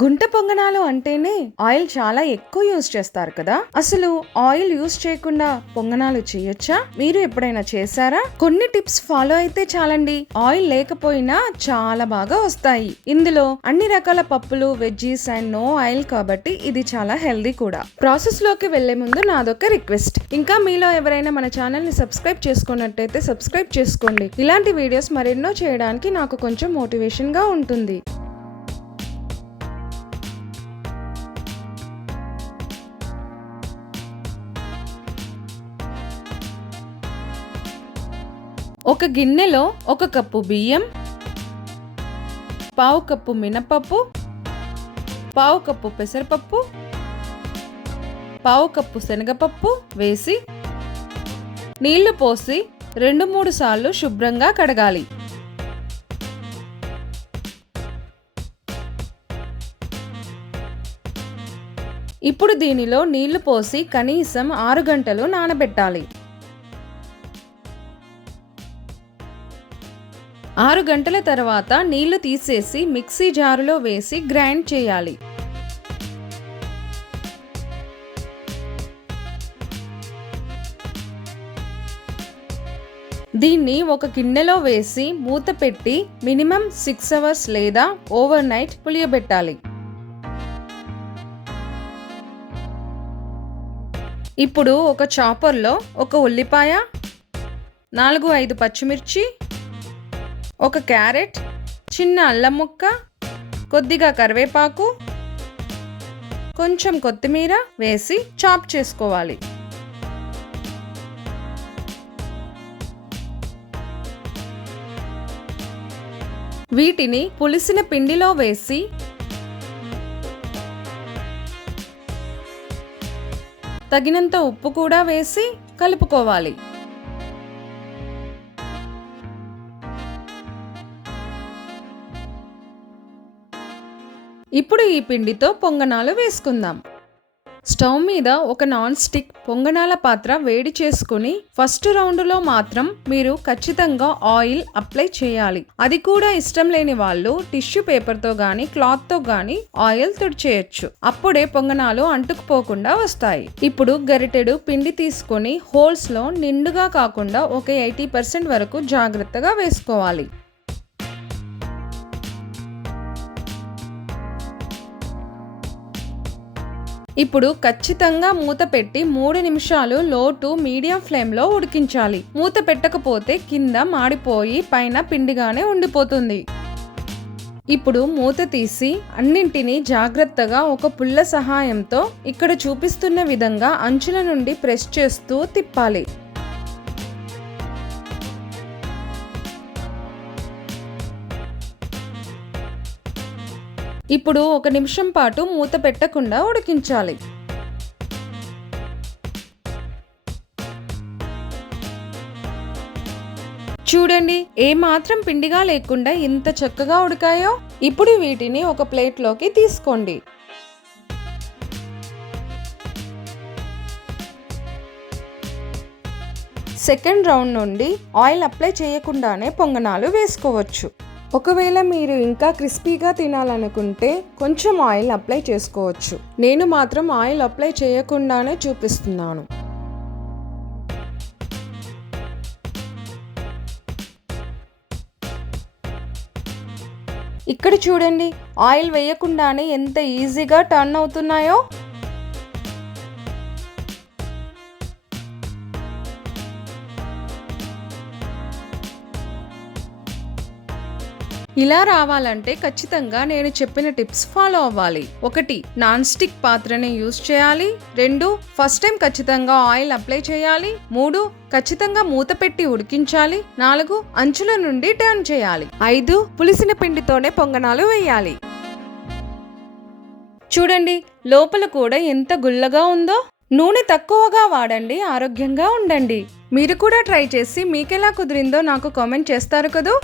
గుంట పొంగనాలు అంటేనే ఆయిల్ చాలా ఎక్కువ యూజ్ చేస్తారు కదా. అసలు ఆయిల్ యూజ్ చేయకుండా పొంగనాలు చేయొచ్చా? మీరు ఎప్పుడైనా చేశారా? కొన్ని టిప్స్ ఫాలో అయితే చాలండి, ఆయిల్ లేకపోయినా చాలా బాగా వస్తాయి. ఇందులో అన్ని రకాల పప్పులు, వెజ్జీస్ అండ్ నో ఆయిల్ కాబట్టి ఇది చాలా హెల్దీ కూడా. ప్రాసెస్ లోకి వెళ్లే ముందు నాదొక రిక్వెస్ట్, ఇంకా మీలో ఎవరైనా మన ఛానల్ ని సబ్స్క్రైబ్ చేసుకున్నట్టయితే సబ్స్క్రైబ్ చేసుకోండి. ఇలాంటి వీడియోస్ మరెన్నో చేయడానికి నాకు కొంచెం మోటివేషన్ గా ఉంటుంది. ఒక గిన్నెలో 1 కప్పు బియ్యం, 1/2 కప్పు మినపప్పు, 1/2 కప్పు పెసరపప్పు, 1/2 కప్పు శనగపప్పు వేసి నీళ్లు పోసి 2-3 సార్లు శుభ్రంగా కడగాలి. ఇప్పుడు దీనిలో నీళ్లు పోసి కనీసం 6 గంటలు నానబెట్టాలి. 6 గంటల తర్వాత నీళ్లు తీసేసి మిక్సీ జారులో వేసి గ్రైండ్ చేయాలి. దీన్ని ఒక గిన్నెలో వేసి మూత పెట్టి మినిమం 6 అవర్స్ లేదా ఓవర్ నైట్ పులియబెట్టాలి. ఇప్పుడు ఒక చాపర్లో 1 ఉల్లిపాయ, 4-5 పచ్చిమిర్చి, 1 క్యారెట్, చిన్న అల్లం ముక్క, కొద్దిగా కరివేపాకు, కొంచెం కొత్తిమీర వేసి చాప్ చేసుకోవాలి. వీటిని పులిసిన పిండిలో వేసి తగినంత ఉప్పు కూడా వేసి కలుపుకోవాలి. ఇప్పుడు ఈ పిండితో పొంగనాలు వేసుకుందాం. స్టవ్ మీద ఒక నాన్ స్టిక్ పొంగనాల పాత్ర వేడి చేసుకుని ఫస్ట్ రౌండ్లో మాత్రం మీరు ఖచ్చితంగా ఆయిల్ అప్లై చేయాలి. అది కూడా ఇష్టం లేని వాళ్ళు టిష్యూ పేపర్తో గానీ క్లాత్తో గానీ ఆయిల్ తుడిచేయచ్చు. అప్పుడే పొంగనాలు అంటుకుపోకుండా వస్తాయి. ఇప్పుడు గరిటెడు పిండి తీసుకొని హోల్స్లో నిండుగా కాకుండా ఒక 80% వరకు జాగ్రత్తగా వేసుకోవాలి. ఇప్పుడు ఖచ్చితంగా మూత పెట్టి 3 నిమిషాలు లో టు మీడియం ఫ్లేమ్లో ఉడికించాలి. మూత పెట్టకపోతే కింద మాడిపోయి పైన పిండిగానే ఉండిపోతుంది. ఇప్పుడు మూత తీసి అన్నింటినీ జాగ్రత్తగా ఒక పుల్ల సహాయంతో ఇక్కడ చూపిస్తున్న విధంగా అంచుల నుండి ప్రెస్ చేస్తూ తిప్పాలి. ఇప్పుడు 1 నిమిషం పాటు మూత పెట్టకుండా ఉడికించాలి. చూడండి, ఏమాత్రం పిండిగా లేకుండా ఎంత చక్కగా ఉడికాయో. ఇప్పుడు వీటిని ఒక ప్లేట్లోకి తీసుకోండి. సెకండ్ రౌండ్ నుండి ఆయిల్ అప్లై చేయకుండానే పొంగనాలు వేసుకోవచ్చు. ఒకవేళ మీరు ఇంకా క్రిస్పీగా తినాలనుకుంటే కొంచెం ఆయిల్ అప్లై చేసుకోవచ్చు. నేను మాత్రం ఆయిల్ అప్లై చేయకుండానే చూపిస్తున్నాను. ఇక్కడ చూడండి, ఆయిల్ వేయకుండానే ఎంత ఈజీగా టర్న్ అవుతున్నాయో. ఇలా రావాలంటే ఖచ్చితంగా నేను చెప్పిన టిప్స్ ఫాలో అవ్వాలి. 1 నాన్ స్టిక్ పాత్రని యూజ్ చేయాలి. 2 ఫస్ట్ టైం ఖచ్చితంగా ఆయిల్ అప్లై చేయాలి. 3 ఖచ్చితంగా మూత పెట్టి ఉడికించాలి. 4 అంచుల నుండి టర్న్ చేయాలి. 5 పులిసిన పిండితోనే పొంగనాలు వేయాలి. చూడండి, లోపల కూడా ఎంత గుల్లగా ఉందో. నూనె తక్కువగా వాడండి, ఆరోగ్యంగా ఉండండి. మీరు కూడా ట్రై చేసి మీకెలా కుదిరిందో నాకు కామెంట్ చేస్తారు కదూ.